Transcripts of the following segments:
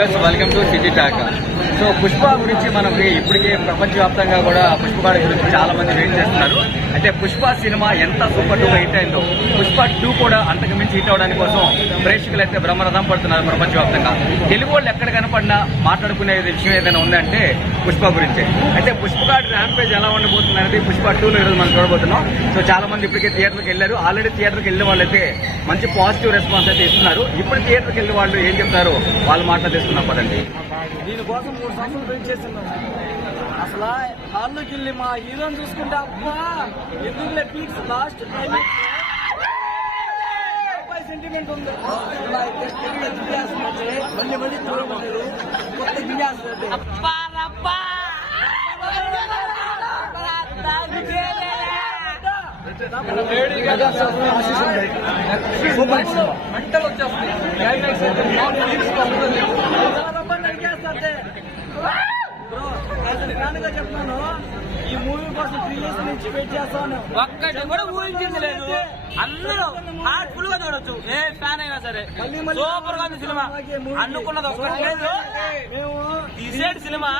Welcome to city talk. So Pushpa గురించి మనకి ఇప్పటికే ప్రపంచవ్యాప్తంగా కూడా పుష్ప గురించి చాలా మంది వెయిట్ చేస్తున్నారు. అయితే పుష్ప సినిమా ఎంత సూపర్ డూపర్ హిట్ అయిందో పుష్ప 2 కూడా అంతకు మించి హిట్ అవడానికి కోసం ప్రేక్షకులు అయితే బ్రహ్మరథం పడుతున్నారు ప్రపంచవ్యాప్తంగా. తెలుగు వాళ్ళు ఎక్కడ కనపడినా మాట్లాడుకునే విషయం ఏదైనా ఉందంటే పుష్ప గురించి. అయితే పుష్ప ర్యాంపేజ్ ఎలా ఉండబోతుంది అనేది పుష్ప 2లో ఈరోజు మనం చూడబోతున్నాం. సో చాలా మంది ఇప్పటికే థియేటర్కి వెళ్ళారు. ఆల్రెడీ థియేటర్కి వెళ్ళిన వాళ్ళైతే మంచి పాజిటివ్ రెస్పాన్స్ అయితే ఇస్తున్నారు. ఇప్పుడు థియేటర్కి వెళ్ళిన వాళ్ళు ఏం చెప్తారు వాళ్ళు మాట్లాడేస్తున్నాం పదండి. దీనికోసం 3 సంవత్సరాలు వెయిట్ చేస్తున్నాం. అసలు హాల్లోకి వెళ్ళి మా హీరోని చూసుకుంటే అబ్బా ఎందుకులే పీక్స్ లాస్ట్ సెంటిమెంట్ ఉంది. మళ్ళీ మళ్ళీ చూడమన్నారు కొత్త గిన్యాస్ మంటలు వచ్చేస్తాయి. చెప్తున్నాను ఈ మూవీ కోసం 3 years నుంచి వెయిట్ చేస్తాను. ఒక్కటి కూడా ఊహించింది లేదు. అందరూ హార్ట్ఫుల్ గా చూడొచ్చు. ఏ ఫ్యాన్ అయినా సరే సూపర్ గా ఉంది సినిమా. అనుకున్నది ఒక్కటి లేదు. మేము తీసేటి సినిమా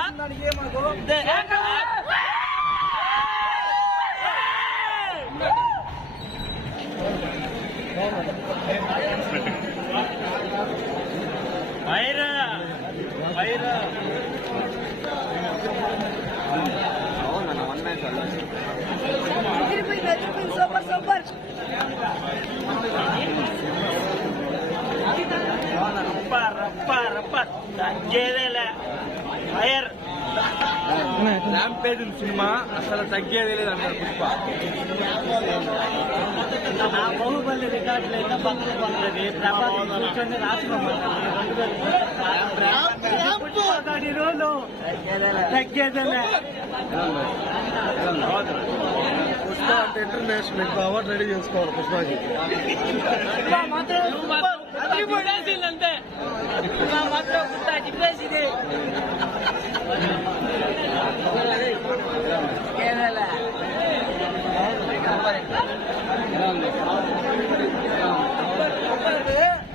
సూపర్ సూపర్ తగ్గేదేలే ఫైర్ ర్యాంపేజ్ సినిమా అసలు తగ్గేది లేదు అన్నారు పుష్ప. బాహుబలి రికార్డులు అయితే పక్కన పడుతుంది. కూర్చొని రాష్ట్రం రోజు తగ్గేదేలే. పుష్ప అంటే ఇంటర్నేషనల్ ఎక్కువ అవార్డు రెడీ చేసుకోవాలి పుష్పకి. అంతే మాత్రం చెప్పేసింది.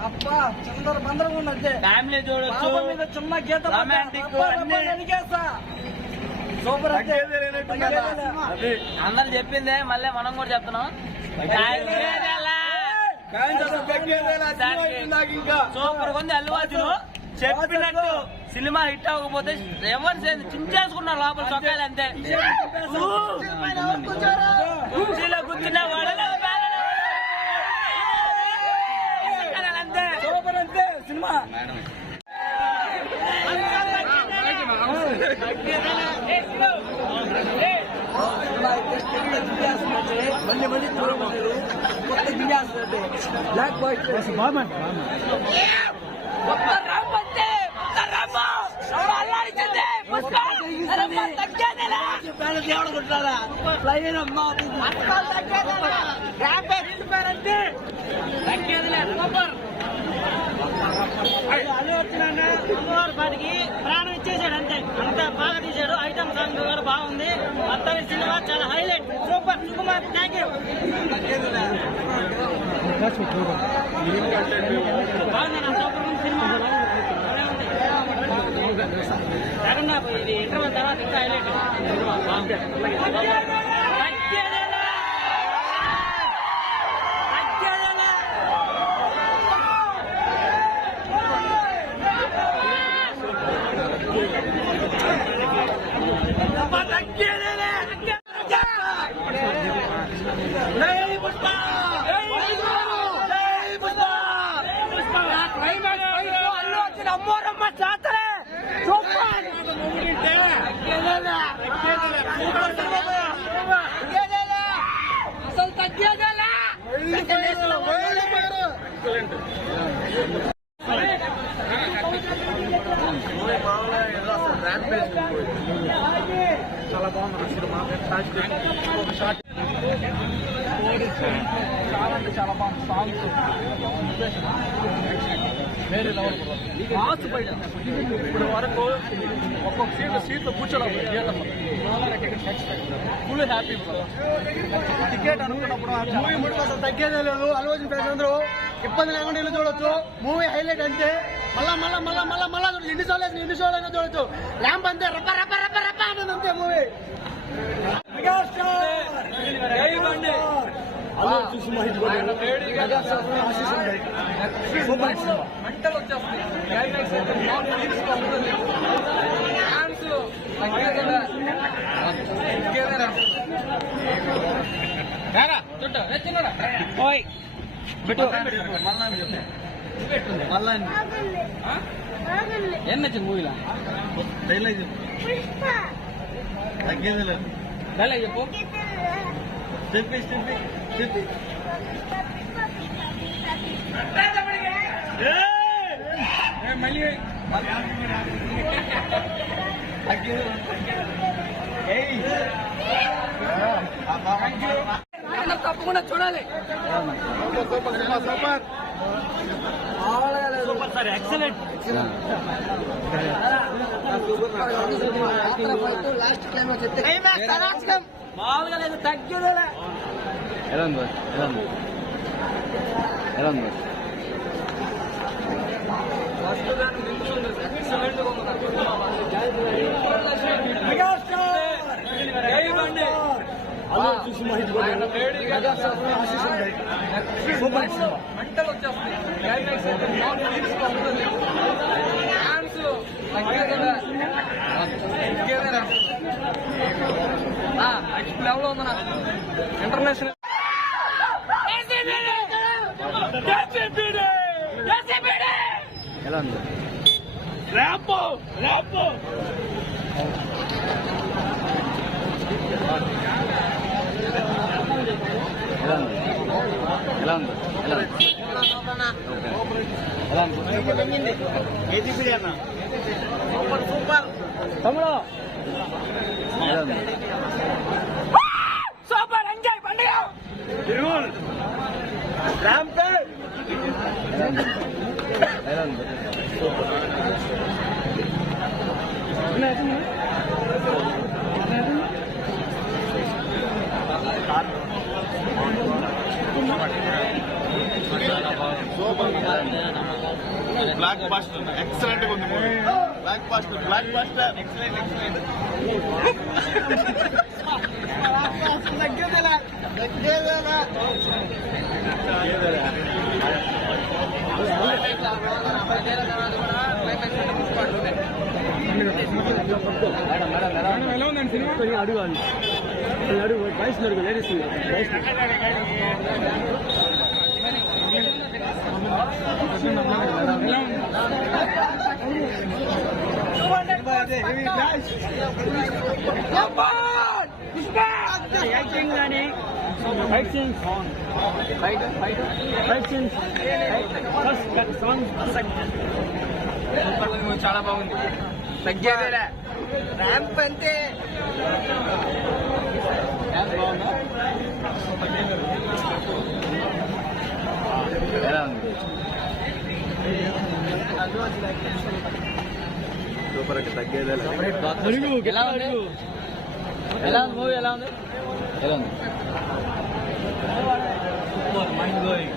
అబ్బా చందర బందరం ఉన్నదే. ఫ్యామిలీ చూడొచ్చు. మీద చిన్న గీత రొమాంటిక్ సూపర్. అందరు చెప్పిందే మళ్ళీ మనం కూడా చెప్తున్నాం. సూపర్ ఉంది. అల్లు అర్జున్ చెప్పినట్టు సినిమా హిట్ అవ్వకపోతే ఎవరు చించేసుకున్నారు లోపల చొక్కాలు అంతే. కుర్చీలో కూర్చున్న వాడు అంతే. సూపర్ అంతే సినిమా. మళ్ళీ మళ్ళీ చూడమన్నారు కొత్త గిన్యాస్ బ్లాక్ బాయ్ అల్లు అర్జున్ అమ్మవారికి ప్రాణం ఇచ్చేసాడు అంతే. అంత బాగా తీశాడు. ఐటమ్ సాంగ్ కూడా బాగుంది. మొత్తం సినిమా చాలా highlight. Super Sukumar. Thank you. బాగుంది సూపర్ సినిమా. ఇది ఇంటర్వల్ తర్వాత ఇంకా హైలైట్. అమ్మోరమ్మ జాతరే సూపర్. అసలు తగ్గేదేలా. చాలా బాగుంది సినిమా. చాలా అంటే చాలా బాగుంది. సాంగ్స్ వేరే లెవెల్ మాస్ బయట. ఇప్పుడు వరకు ఒక్కొక్క సీట్లో కూర్చోడం ఫుల్ హ్యాపీ. టికెట్ అనుకున్నప్పుడు మూవీ 3% తగ్గేదే లేదు. అల్లు అర్జున్ ఫ్యాన్స్ అందరూ ఇబ్బంది లేకుండా ఇల్లు చూడొచ్చు. మూవీ హైలైట్ అంటే మళ్ళా చూడొచ్చు. ర్యాంప్ అంతే రప్ప రప్ప రప్ప రప్ప అనేది అంతే మూవీ. ఏం నచ్చింది మూవీలో? డైలాగ్ చెప్పు. తప్పకుండా చూడాలి. Super sir, excellent. మామూలుగా లేదు, తగ్గేదేలా. ఎలా ఉంది లెవెల్లో ఉందన్నా ఇంటర్నేషనల్. ఎలా ఉంది? ర్యాపో ఎలా ఉంది? సూపర్ తమ్ముడు ఎలా ఉంది? సూపర్, ఎంజాయ్ పండుగ. ఎలా ఉంది? బ్లాక్ బాస్టర్ ఎక్సలెంట్ గా ఉంది మూవీ. Black buster excellent. ఎలా ఉందండి సినిమా? అడుగు వయసు అడుగు, లేడీస్ యాక్టింగ్ కానీ ఫైట్ సీన్స్ చాలా బాగుంది. తగ్గేదేలే. ర్యాంప్ అంతే. ఎలా ఉంది? సూపర్. తగ్గేదేలే. ఎలా ఉంది మూవీ? ఎలా ఉంది? Mind blowing.